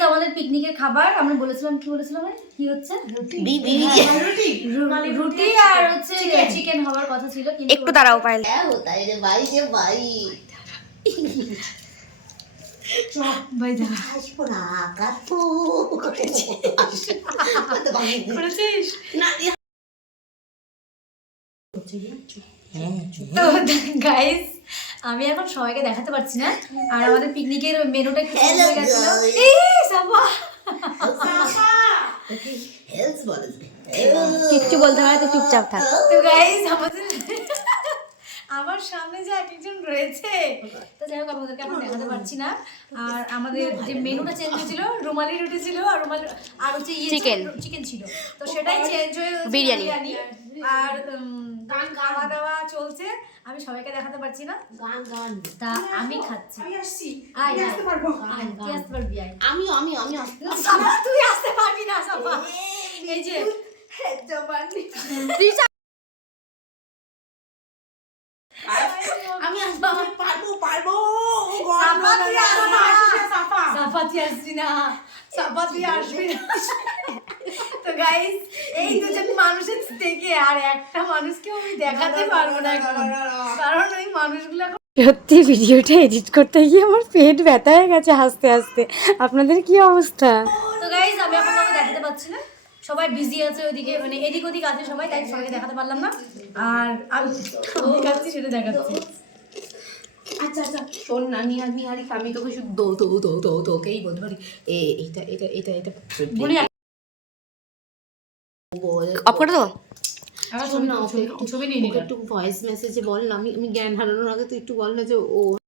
আমাদের পিকনিকের খাবার আমরা বলেছিলাম কি বলেছিলাম কি হচ্ছে? রুটি। আর হচ্ছে চিকেন হওয়ার কথা ছিল কিন্তু একটু দাঁড়াও পাইল ভাই দাঁড়া। করেছিস? তো গাইস আমি এখন সবাইকে দেখাতে পারছি না। আর আমাদের পিকনিকের মেনুটা একটু হয়ে গেছিল। এই কিচ্ছু বলতে পারে তো চুপচাপ থাক। তো গাইস আমাদের আমার সামনে যে এক একজন রয়েছে। তো যাই হোক আমাদেরকে এখন দেখাতে পারছি না। আর আমাদের যে মেনুটা চেঞ্জ হয়েছিল রুমালি রুটি ছিল আর রুমালি আর হচ্ছে ইয়ে Chicken. চিকেন ছিল। তো সেটাই চেঞ্জ হয়ে বিরিয়ানি। আর উম, খাওয়া দাওয়া চলছে আমি সবাইকে দেখাতে পারছি না। গান গান। তা আমি খাচ্ছি। আমি আসছি। আয়, আয়। আয়, তুই আসতে পারবি। আমি আমি আমি আসতে সাফা, তুই আসতে পারবি না সাফা এই যে। আমি আসব পারব পারব। সাফা, তুই আসবি না। সাফা, তুই আসবি না। তো গাইস এই দুজন মানুষের থেকে আর একটা মানুষকেও আমি দেখাতে পারব না কারণ ওই মানুষগুলো সত্যি ভিডিওটা এডিট করতে গিয়ে আমার পেট ব্যথা হয়ে গেছে হাসতে হাসতে। আপনাদের কি অবস্থা? তো গাইস আমি এখন কাউকে দেখাতে পাচ্ছি না। সবাই বিজি আছে ওইদিকে মানে এদিক ওদিক আছে সবাই তাই সবাইকে দেখাতে পারলাম না। আর আমি আমি খাচ্ছি সেটা দেখাচ্ছি। আচ্ছা আচ্ছা শোন না নিহার নিহারি আমি তোকে শুধু দো দো দো দো তোকেই বলতে পারি। এ এটা এটা এটা। এটা অফ করে দেবো? ছবি নিয়ে একটু ভয়েস মেসেজে বল না। আমি আমি জ্ঞান হারানোর আগে তুই একটু বল না যে ও